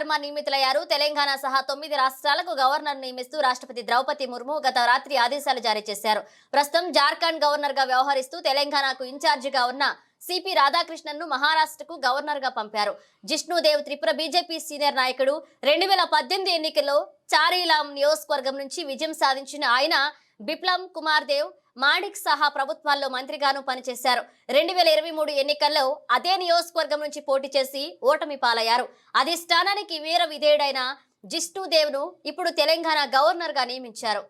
వర్మ నియమితులయ్యారు. తెలంగాణ సహా 9 రాష్ట్రాలకు గవర్నర్ నియమిస్తూ రాష్ట్రపతి ద్రౌపది ముర్ము గత రాత్రి ఆదేశాలు జారీ చేశారు. ప్రస్తుతం జార్ఖండ్ గవర్నర్ గా వ్యవహరిస్తూ తెలంగాణకు ఇన్ఛార్జిగా ఉన్న సిపి రాధాకృష్ణన్ ను మహారాష్ట్రకు గవర్నర్ గా పంపారు. జిష్ణుదేవ్ త్రిపుర బీజేపీ సీనియర్ నాయకుడు. 2018 ఎన్నికల్లో చారీలాం నియోజకవర్గం నుంచి విజయం సాధించిన ఆయన బిప్లబ్ కుమార్ దేవ్ మాణిక్ సహా ప్రభుత్వాల్లో మంత్రిగాను పనిచేశారు. 2023 ఎన్నికల్లో అదే నియోజకవర్గం నుంచి పోటీ చేసి ఓటమి పాలయ్యారు. అధిష్టానానికి వీర విధేయుడైన జిష్ణుదేవ్ ను ఇప్పుడు తెలంగాణ గవర్నర్ గా నియమించారు.